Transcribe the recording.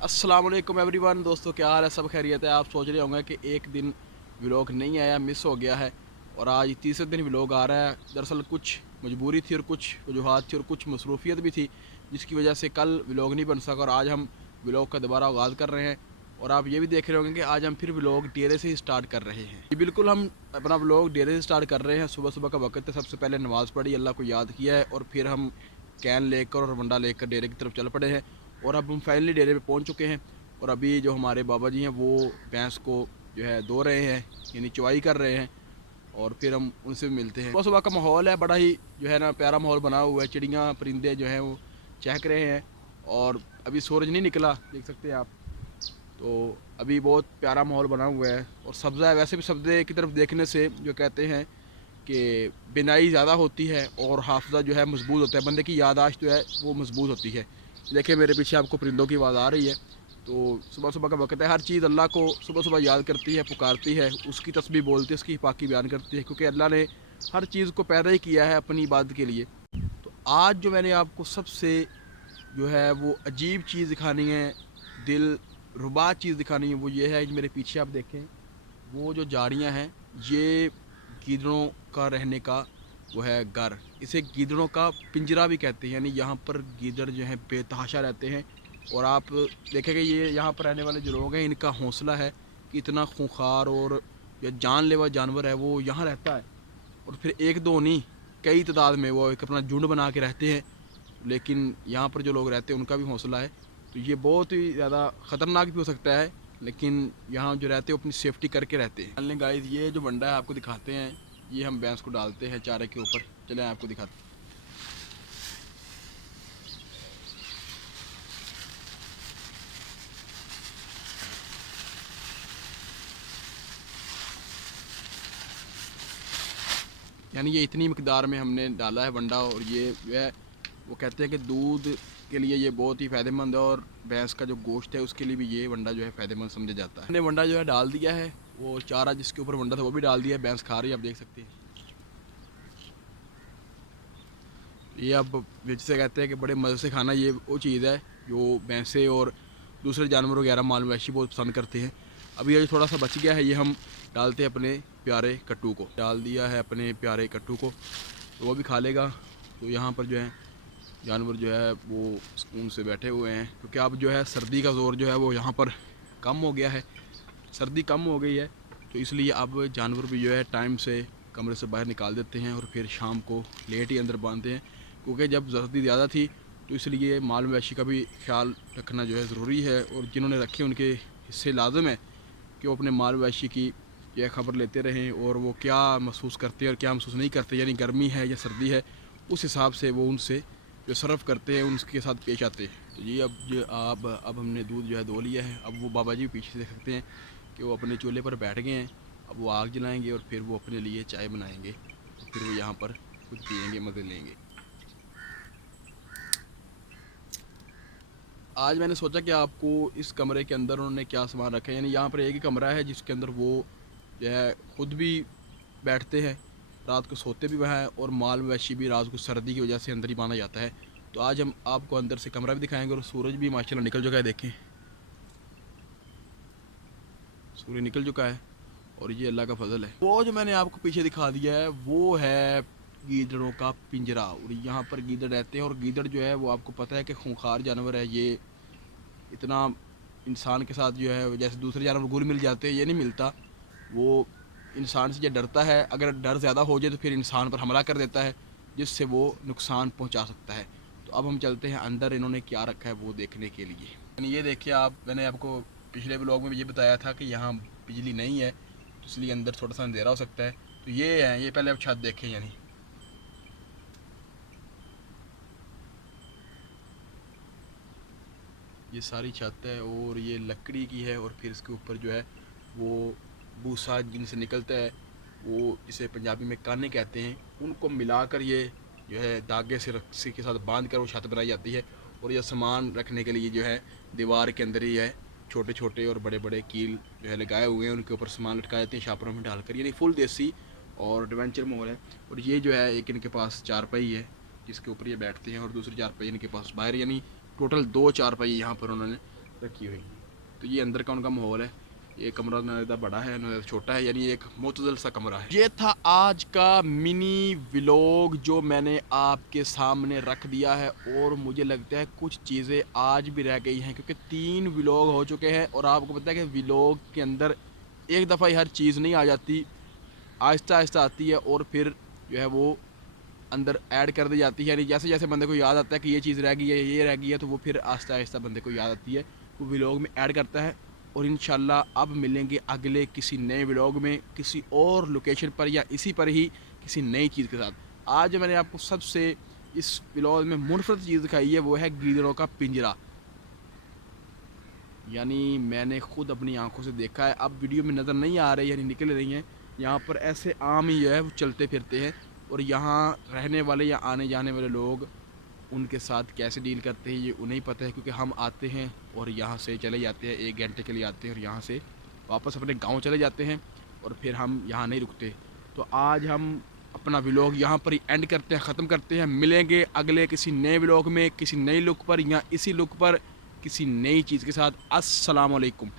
अस्सलाम वालेकुम एवरीवन। दोस्तों क्या हाल है, सब खैरियत है। आप सोच रहे होंगे कि एक दिन व्लॉग नहीं आया, मिस हो गया है और आज तीसरे दिन व्लॉग आ रहा है। दरअसल कुछ मजबूरी थी और कुछ वजूहात थी और कुछ मसरूफियत भी थी जिसकी वजह से कल व्लॉग नहीं बन सका और आज हम व्लॉग का दोबारा आगाज़ कर रहे हैं। और आप ये भी देख रहे होंगे कि आज हम फिर व्लॉग डेरे से ही स्टार्ट कर रहे हैं। जी बिल्कुल, हम अपना व्लॉग डेरे से स्टार्ट कर रहे हैं। सुबह सुबह का वक्त है। सबसे पहले नमाज़ पढ़ी, अल्लाह को याद किया है और फिर हम कैन लेकर और वंडा लेकर डेरे की तरफ चल पड़े हैं। और अब हम फाइनली डेरे पे पहुंच चुके हैं और अभी जो हमारे बाबा जी हैं वो भैंस को जो है धो रहे हैं, यानी चुवाई कर रहे हैं और फिर हम उनसे भी मिलते हैं। सुबह सुबह का माहौल है, बड़ा ही जो है ना प्यारा माहौल बना हुआ है। चिड़ियाँ परिंदे जो हैं वो चहक रहे हैं और अभी सूरज नहीं निकला, देख सकते हैं आप। तो अभी बहुत प्यारा माहौल बना हुआ है और सब्ज़ा है। वैसे भी सब्ज़े की तरफ देखने से जो कहते हैं कि बिनाई ज़्यादा होती है और हाफजा जो है मजबूत होता है, बंदे की याददाश्त जो है वो मजबूत होती है। देखिए मेरे पीछे आपको परिंदों की आवाज़ आ रही है। तो सुबह सुबह का वक्त है, हर चीज़ अल्लाह को सुबह सुबह याद करती है, पुकारती है, उसकी तस्बीह बोलती है, उसकी पाकी बयान करती है, क्योंकि अल्लाह ने हर चीज़ को पैदा ही किया है अपनी इबादत के लिए। तो आज जो मैंने आपको सबसे जो है वो अजीब चीज़ दिखानी है, दिल रुबा चीज़ दिखानी है, वो ये है कि मेरे पीछे आप देखें, वो जो झाड़ियाँ हैं ये गीदड़ों का रहने का वो है घर। इसे गीदड़ों का पिंजरा भी कहते हैं, यानी यहाँ पर गीदड़ जो हैं बेतहाशा रहते हैं। और आप देखेंगे ये यहाँ पर रहने वाले जो लोग हैं इनका हौसला है कि इतना खूंखार और या जानलेवा जानवर है वो यहाँ रहता है। और फिर एक दो नहीं, कई तादाद में वो एक अपना झुंड बना के रहते हैं। लेकिन यहाँ पर जो लोग रहते हैं उनका भी हौसला है। तो ये बहुत ही ज़्यादा ख़तरनाक भी हो सकता है, लेकिन यहाँ जो रहते हैं वो अपनी सेफ्टी करके रहते हैं। चलें गाइस, ये जो बंडा है आपको दिखाते हैं। ये हम भैंस को डालते हैं चारे के ऊपर। चलें आपको दिखाते हैं। यानी ये इतनी मकदार में हमने डाला है वंडा और ये जो है वो कहते हैं कि दूध के लिए ये बहुत ही फ़ायदेमंद है और भैंस का जो गोश्त है उसके लिए भी ये वंडा जो है फ़ायदेमंद समझा जाता है। हमने वंडा जो है डाल दिया है, वो चारा जिसके ऊपर वंडा था वो भी डाल दिया है। भैंस खा रही है, आप देख सकते हैं। ये अब जिसे कहते हैं कि बड़े मज़े से खाना, ये वो चीज़ है जो भैंसे और दूसरे जानवर वगैरह माल मवेशी बहुत पसंद करते हैं। अभी ये थोड़ा सा बच गया है, ये हम डालते हैं अपने प्यारे कट्टू को। डाल दिया है अपने प्यारे कट्टू को, तो वो भी खा लेगा। तो यहाँ पर जो है जानवर जो है वो सुकून से बैठे हुए हैं, क्योंकि अब जो है सर्दी का ज़ोर जो है वो यहाँ पर कम हो गया है। सर्दी कम हो गई है तो इसलिए अब जानवर भी जो है टाइम से कमरे से बाहर निकाल देते हैं और फिर शाम को लेट ही अंदर बांधते हैं, क्योंकि जब सर्दी ज़्यादा थी तो इसलिए माल मवेशी का भी ख्याल रखना जो है ज़रूरी है। और जिन्होंने रखे उनके हिस्से लाजम है कि वो अपने माल मवेशी की यह खबर लेते रहें और वो क्या महसूस करते हैं और क्या महसूस नहीं करते, यानी गर्मी है या सर्दी है, उस हिसाब से वो उनसे जो सर्व करते हैं उनके साथ पेश आते हैं। तो ये अब जो अब हमने दूध जो है धो लिया है। अब वो बाबा जी पीछे से देख सकते हैं कि वो अपने चूल्हे पर बैठ गए हैं। अब वो आग जलाएंगे और फिर वो अपने लिए चाय बनाएंगे और फिर वो यहाँ पर कुछ पियेंगे, मज़े लेंगे। आज मैंने सोचा कि आपको इस कमरे के अंदर उन्होंने क्या सामान रखा है, यानी यहाँ पर एक ही कमरा है जिसके अंदर वो जो है ख़ुद भी बैठते हैं, रात को सोते भी वहाँ हैं और माल मवेशी भी रात को सर्दी की वजह से अंदर ही बांधा जाता है। तो आज हम आपको अंदर से कमरा भी दिखाएंगे और सूरज भी माशाल्लाह निकल चुका है। देखें, सूर्य निकल चुका है और ये अल्लाह का फजल है। वो जो मैंने आपको पीछे दिखा दिया है वो है गीदड़ों का पिंजरा और यहाँ पर गीदड़ रहते हैं। और गीदड़ जो है वो आपको पता है कि खूंखार जानवर है। ये इतना इंसान के साथ जो है जैसे दूसरे जानवर घुल मिल जाते हैं, ये नहीं मिलता। वो इंसान से जो डरता है, अगर डर ज़्यादा हो जाए तो फिर इंसान पर हमला कर देता है जिससे वो नुकसान पहुंचा सकता है। तो अब हम चलते हैं अंदर, इन्होंने क्या रखा है वो देखने के लिए। यानी ये देखिए आप, मैंने आपको पिछले ब्लॉग में भी ये बताया था कि यहाँ बिजली नहीं है तो इसलिए अंदर थोड़ा सा अंधेरा हो सकता है। तो ये है, ये पहले आप छत देखें, यानी ये सारी छत है और ये लकड़ी की है और फिर इसके ऊपर जो है वो भूसा जिनसे निकलता है, वो इसे पंजाबी में काने कहते हैं, उनको मिलाकर ये जो है धागे से रस्सी के साथ बांध कर वो छत बनाई जाती है। और यह सामान रखने के लिए जो है दीवार के अंदर ही है, छोटे छोटे और बड़े बड़े कील जो है लगाए हुए हैं, उनके ऊपर सामान लटकाए जाते हैं शापरों में डालकर, यानी फुल देसी और एडवेंचर माहौल है। और ये जो है एक इनके पास चारपाई है जिसके ऊपर ये बैठते हैं और दूसरी चारपाई इनके पास बाहर, यानी टोटल दो चारपाई यहाँ पर उन्होंने रखी हुई। तो ये अंदर का उनका माहौल है। ये कमरा ना ज़्यादा बड़ा है ना ज़्यादा छोटा है, यानी एक मुतदल सा कमरा है। ये था आज का मिनी व्लॉग जो मैंने आपके सामने रख दिया है, और मुझे लगता है कुछ चीज़ें आज भी रह गई हैं, क्योंकि 3 व्लॉग हो चुके हैं और आपको पता है कि व्लॉग के अंदर एक दफ़ा ही हर चीज़ नहीं आ जाती, आहिस्ता आहिस्ता आती है और फिर जो है वो अंदर ऐड कर दी जाती है। यानी जैसे जैसे बंदे को याद आता है कि ये चीज़ रह गई है, ये रह गई है, तो वो फिर आहिस्ता आहिस्ता बंदे को याद आती है, वो व्लॉग में ऐड करता है। और इंशाल्लाह अब मिलेंगे अगले किसी नए व्लॉग में, किसी और लोकेशन पर या इसी पर ही किसी नई चीज़ के साथ। आज जो मैंने आपको सबसे इस व्लॉग में मुनफरद चीज़ दिखाई है वो है गीदड़ों का पिंजरा। यानी मैंने ख़ुद अपनी आंखों से देखा है, अब वीडियो में नज़र नहीं आ रही, यानी निकल रही हैं। यहाँ पर ऐसे आम ही जो है वो चलते फिरते हैं, और यहाँ रहने वाले या आने जाने वाले लोग उनके साथ कैसे डील करते हैं ये उन्हें पता है, क्योंकि हम आते हैं और यहाँ से चले जाते हैं, 1 घंटे के लिए आते हैं और यहाँ से वापस अपने गांव चले जाते हैं, और फिर हम यहाँ नहीं रुकते। तो आज हम अपना व्लॉग यहाँ पर ही एंड करते हैं, ख़त्म करते हैं। मिलेंगे अगले किसी नए व्लॉग में, किसी नई लुक पर या इसी लुक पर किसी नई चीज़ के साथ। अस्सलाम वालेकुम।